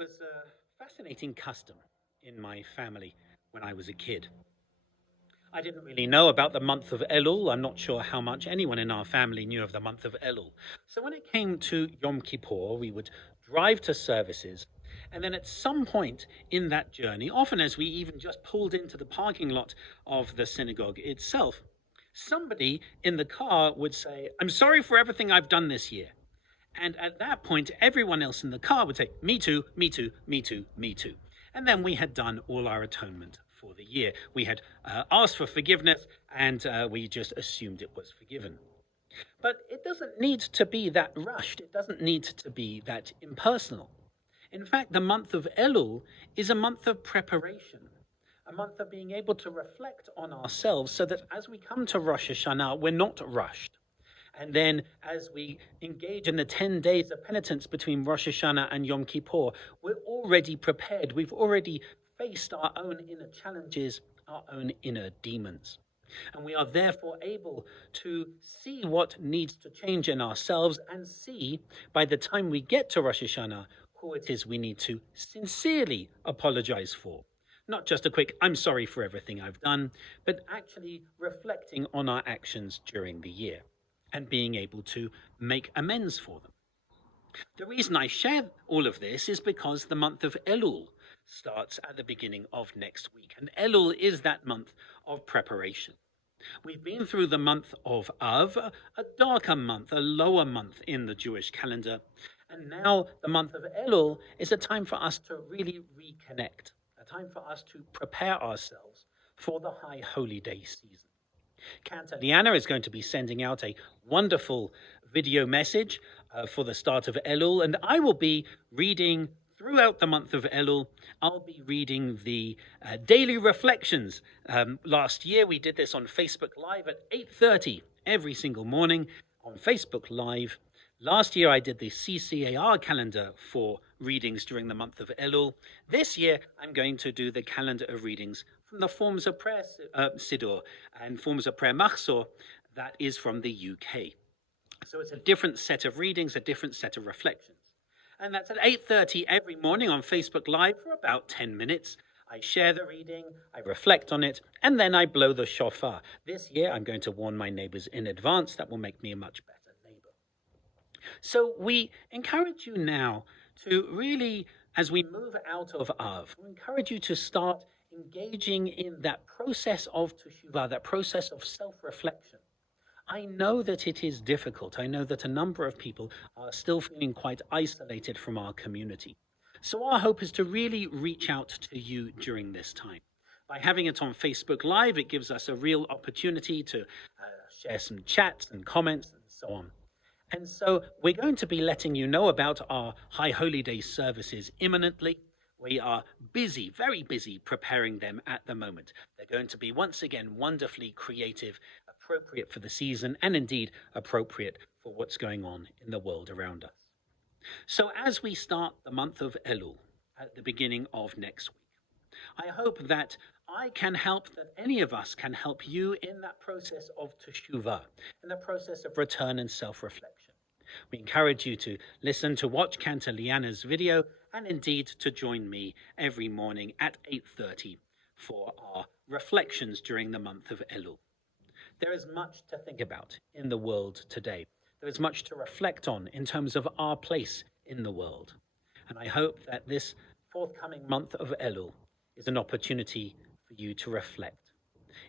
was a fascinating custom in my family when I was a kid. I didn't really know about the month of Elul. I'm not sure how much anyone in our family knew of the month of Elul. So when it came to Yom Kippur, we would drive to services. And then at some point in that journey, often as we even just pulled into the parking lot of the synagogue itself, somebody in the car would say, "I'm sorry for everything I've done this year." And at that point, everyone else in the car would say, "Me too, me too, me too, me too." And then we had done all our atonement for the year. We had asked for forgiveness, and we just assumed it was forgiven. But it doesn't need to be that rushed. It doesn't need to be that impersonal. In fact, the month of Elul is a month of preparation, a month of being able to reflect on ourselves so that as we come to Rosh Hashanah, we're not rushed. And then as we engage in the 10 days of penitence between Rosh Hashanah and Yom Kippur, we're already prepared. We've already faced our own inner challenges, our own inner demons. And we are therefore able to see what needs to change in ourselves and see, by the time we get to Rosh Hashanah, who it is we need to sincerely apologize for. Not just a quick, "I'm sorry for everything I've done," but actually reflecting on our actions during the year and being able to make amends for them. The reason I share all of this is because the month of Elul starts at the beginning of next week, and Elul is that month of preparation. We've been through the month of Av, a darker month, a lower month in the Jewish calendar, and now the month of Elul is a time for us to really reconnect, a time for us to prepare ourselves for the High Holy Day season. Cantor Liana is going to be sending out a wonderful video message for the start of Elul, and I will be reading throughout the month of Elul. I'll be reading the daily reflections. Last year we did this on Facebook Live at 8:30 every single morning on Facebook Live. Last year I did the CCAR calendar for readings during the month of Elul. This year I'm going to do the calendar of readings from the Forms of Prayer Siddur and Forms of Prayer Machzor that is from the UK. So it's a different set of readings, a different set of reflections. And that's at 8:30 every morning on Facebook Live for about 10 minutes. I share the reading, I reflect on it, and then I blow the shofar. This year I'm going to warn my neighbors in advance. That will make me a much better neighbor. So we encourage you now to really, as we move out of Av, we encourage you to start engaging in that process of teshuvah, that process of self-reflection. I know that it is difficult. I know that a number of people are still feeling quite isolated from our community. So our hope is to really reach out to you during this time. By having it on Facebook Live, it gives us a real opportunity to share some chats and comments and so on. And so we're going to be letting you know about our High Holy Day services imminently. We are busy, very busy, preparing them at the moment. They're going to be, once again, wonderfully creative, appropriate for the season, and indeed appropriate for what's going on in the world around us. So as we start the month of Elul at the beginning of next week, I hope that I can help, that any of us can help you in that process of teshuvah, in the process of return and self-reflection. We encourage you to listen, to watch Cantor Liana's video, and indeed to join me every morning at 8:30 for our reflections during the month of Elul. There is much to think about in the world today. There is much to reflect on in terms of our place in the world. And I hope that this forthcoming month of Elul is an opportunity for you to reflect.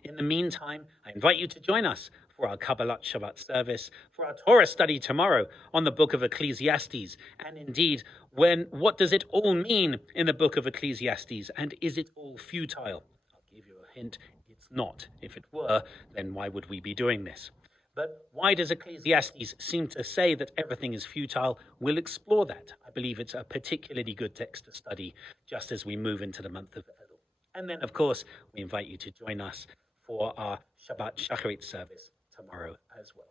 In the meantime, I invite you to join us for our Kabbalat Shabbat service, for our Torah study tomorrow on the book of Ecclesiastes, and indeed, what does it all mean in the book of Ecclesiastes, and is it all futile? I'll give you a hint, it's not. If it were, then why would we be doing this? But why does Ecclesiastes seem to say that everything is futile? We'll explore that. I believe it's a particularly good text to study just as we move into the month of Elul. And then, of course, we invite you to join us for our Shabbat Shacharit service tomorrow as well.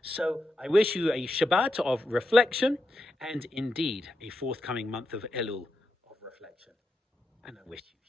So I wish you a Shabbat of reflection and indeed a forthcoming month of Elul of reflection. And I wish you